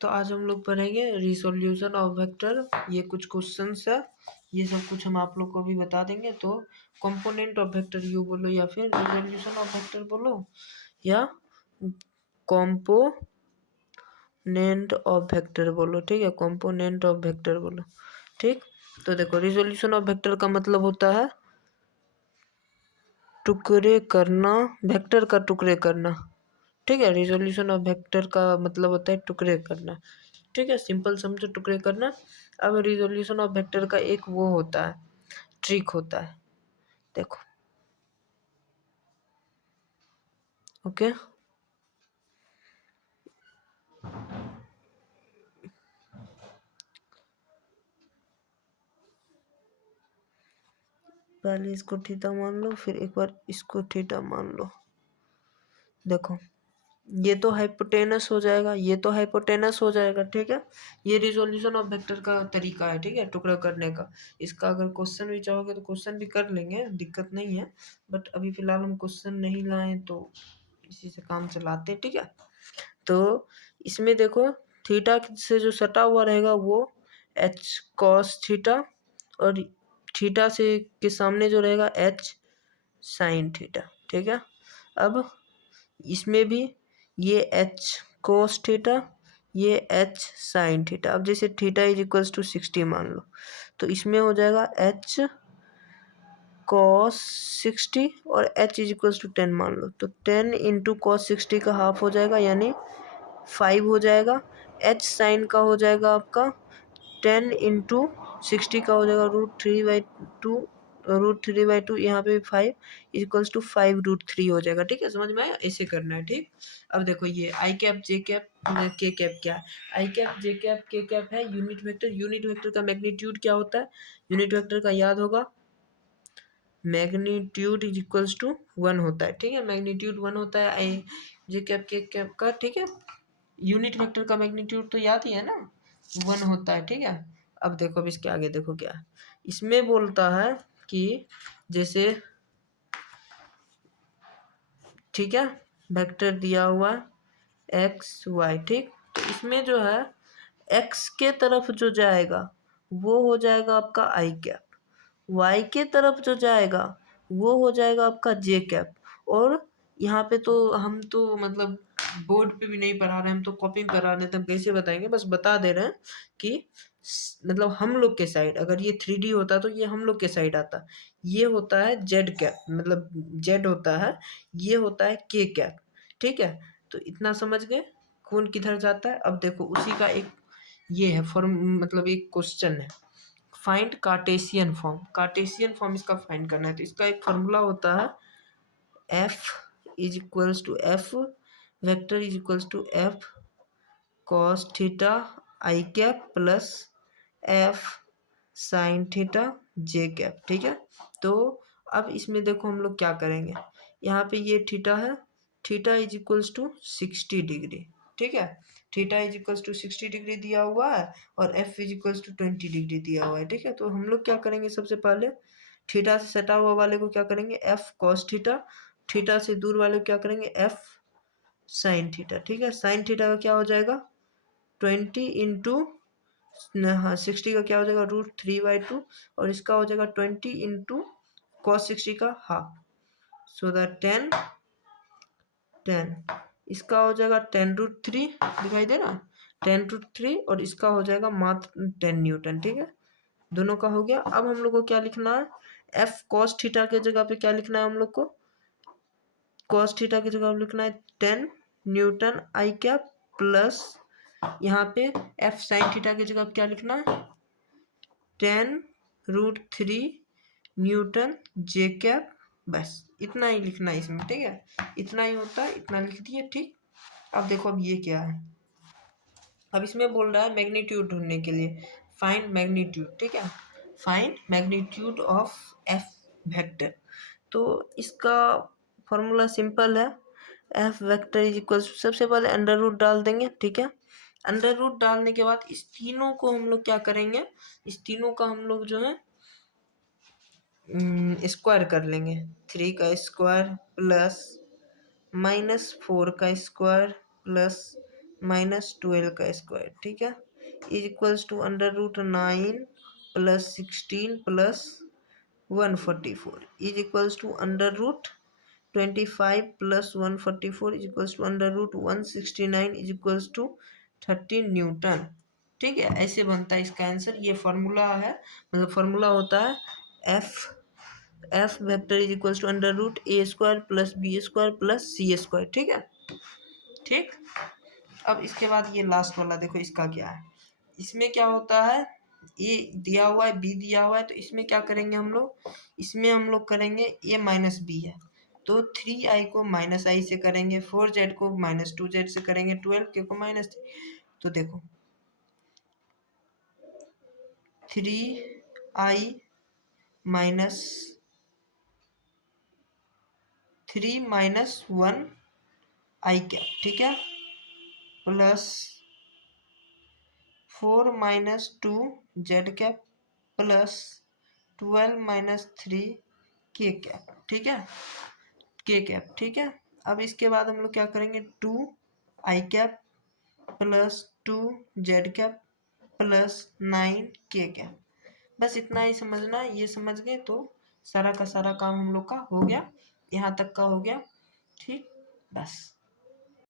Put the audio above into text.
तो आज हम लोग पढ़ेंगे रिसोल्यूशन ऑफ वेक्टर। ये कुछ क्वेश्चंस है, ये सब कुछ हम आप लोग को भी बता देंगे। तो कंपोनेंट ऑफ वेक्टर यू बोलो या फिर रिसोल्यूशन ऑफ वेक्टर बोलो या कंपोनेंट ऑफ वेक्टर बोलो, ठीक है। कंपोनेंट ऑफ वेक्टर बोलो, ठीक। तो देखो रिसोल्यूशन ऑफ वेक्टर का मतलब होता है टुकड़े करना, वेक्टर का टुकड़े करना, ठीक है। रिजोल्यूशन ऑफ वेक्टर का मतलब होता है टुकड़े करना, ठीक है। सिंपल समझो, टुकड़े करना। अब रिजोल्यूशन ऑफ वेक्टर का एक वो होता है, ट्रिक होता है, देखो। ओके, पहले इसको थीटा मान लो, फिर एक बार इसको थीटा मान लो। देखो ये तो हाइपोटेनस हो जाएगा, ये तो हाइपोटेनस हो जाएगा, ठीक है। ये रिजोल्यूशन ऑफ वेक्टर का तरीका है, ठीक है, टुकड़ा करने का। इसका अगर क्वेश्चन भी चाहोगे तो क्वेश्चन भी कर लेंगे, दिक्कत नहीं है। बट अभी फिलहाल हम क्वेश्चन नहीं लाए तो इसी से काम चलाते हैं, ठीक है। तो इसमें देखो थीटा से जो सटा हुआ रहेगा वो एच कॉस थीटा, और थीटा से के सामने जो रहेगा एच साइन थीटा, ठीक है। अब इसमें भी ये एच कोस थीटा, ये एच साइन थीटा। अब जैसे थीटा इज इक्वल्स टू 60 मान लो, तो इसमें हो जाएगा एच कॉस 60 और एच इज इक्वल्स टू 10 मान लो, तो 10 इंटू कॉस 60 का हाफ हो जाएगा यानी 5 हो जाएगा। एच साइन का हो जाएगा आपका 10 इंटू 60 का हो जाएगा √3/2, √3/2, यहाँ पे 5 इक्वल्स टू 5√3 हो जाएगा, ठीक है। समझ में आया, ऐसे करना है, ठीक। अब देखो ये आई कैप जे कैप के कैप क्या है। आई कैप जे कैप के कैप है यूनिट वेक्टर। यूनिट वेक्टर का मैग्नीट्यूड क्या होता है, यूनिट वेक्टर का याद होगा, मैग्नीट्यूड इज इक्वल्स टू 1 होता है, ठीक है। मैग्नीट्यूड 1 होता है आई जे कैप के कैप का, ठीक है। यूनिट वेक्टर का मैग्नीट्यूड तो याद ही है ना, 1 होता है, ठीक है। अब देखो, अब इसके आगे देखो क्या है। इसमें बोलता है कि जैसे, ठीक है, वेक्टर दिया हुआ एक्स वाई, ठीक। तो इसमें जो है एक्स के तरफ जो जाएगा वो हो जाएगा आपका आई कैप, वाई के तरफ जो जाएगा वो हो जाएगा आपका जे कैप। और यहाँ पे तो हम तो मतलब बोर्ड पे भी नहीं पढ़ा रहे, हम तो कॉपी में पढ़ा रहे थे, हम कैसे बताएंगे, बस बता दे रहे हैं कि मतलब हम लोग के साइड अगर ये 3D होता तो ये हम लोग के साइड आता। ये होता है जेड कैप, मतलब जेड होता है, ये होता है के कैप, ठीक है। तो इतना समझ गए कौन किधर जाता है। अब देखो उसी का एक ये है फॉर्म, मतलब एक क्वेश्चन है, find cartesian form. Cartesian form इसका फाइंड करना है, तो इसका एक फार्मूला होता है F is equals to F vector is equals to F cos theta i cap plus F sine theta j cap, ठीक है। तो अब इसमें देखो हम लोग क्या करेंगे, यहाँ पे ये थीटा है, theta is equals to 60 degree, ठीक है। Theta is equals to 60 degree दिया हुआ है और F is equals to 20 degree दिया हुआ है, ठीक है। तो हम लोग क्या करेंगे, सबसे पहले थीटा से सटा हुआ वाले को क्या करेंगे, एफ कॉस थीटा, थीटा से दूर वाले को क्या करेंगे, एफ साइन थीटा, ठीक है। साइन थीटा का क्या हो जाएगा 20 इंटू, हाँ 60 का क्या हो जाएगा √3/2, और इसका हो जाएगा 20 इंटू कॉस 60 का हाफ, सो दैट 10 इसका हो जाएगा 10√3, दिखाई दे रहा 10√3, और इसका हो जाएगा मात्र 10 न्यूटन, ठीक है। दोनों का हो गया। अब हम लोग को क्या लिखना है, एफ कॉस थीटा के जगह पे क्या लिखना है हम लोग को, कॉस थीटा की जगह लिखना है 10 न्यूटन आई कैप प्लस यहाँ पे एफ साइन थीटा की जगह क्या लिखना है 10√3 न्यूटन जे कैप। बस इतना ही लिखना है इसमें, ठीक है। इतना ही होता है, इतना लिख दिए, ठीक। अब देखो अब ये क्या है, अब इसमें बोल रहा है मैग्नीट्यूड ढूंढने के लिए, फाइंड मैग्नीट्यूड, ठीक है। Find magnitude of F vector. तो इसका फॉर्मूला सिंपल है, एफ वेक्टर इज इक्वल, सबसे पहले अंडर रूट डाल देंगे, ठीक है। अंडर रूट डालने के बाद इस तीनों को हम लोग क्या करेंगे, इस तीनों का हम लोग जो है स्क्वायर कर लेंगे। 3 का स्क्वायर प्लस -4 का स्क्वायर प्लस माइनस 12 का स्क्वायर, ठीक है, is equals to under root 9 plus 16 plus 144 is equals to under root 25 plus 144 is equals to under root 169 is equals to 30 newton. ठीक है, ऐसे बनता है इसका आंसर। ये फार्मूला है, मतलब फार्मूला होता है F vector is equals to under root a square plus b square plus c square. ठीक है, ठीक। अब इसके बाद ये लास्ट वाला देखो, इसका क्या है। इसमें क्या होता है, ए दिया हुआ है, बी दिया हुआ है, तो इसमें क्या करेंगे हम लोग, इसमें हम लोग करेंगे ए माइनस बी है, तो 3i को माइनस आई से करेंगे, 4z को माइनस 2z से करेंगे, 12k को माइनस, तो देखो 3i माइनस 3 माइनस 1 आई कैप, ठीक है, plus 4 minus 2 Z cap plus 12 minus 3 के कैप, ठीक है, के कैप, ठीक है। अब इसके बाद हम लोग क्या करेंगे, 2 I cap plus 2 Z cap plus 9 के कैप। बस इतना ही समझना, ये समझ गए तो सारा का सारा काम हम लोग का हो गया, यहाँ तक का हो गया। ठीक, बस।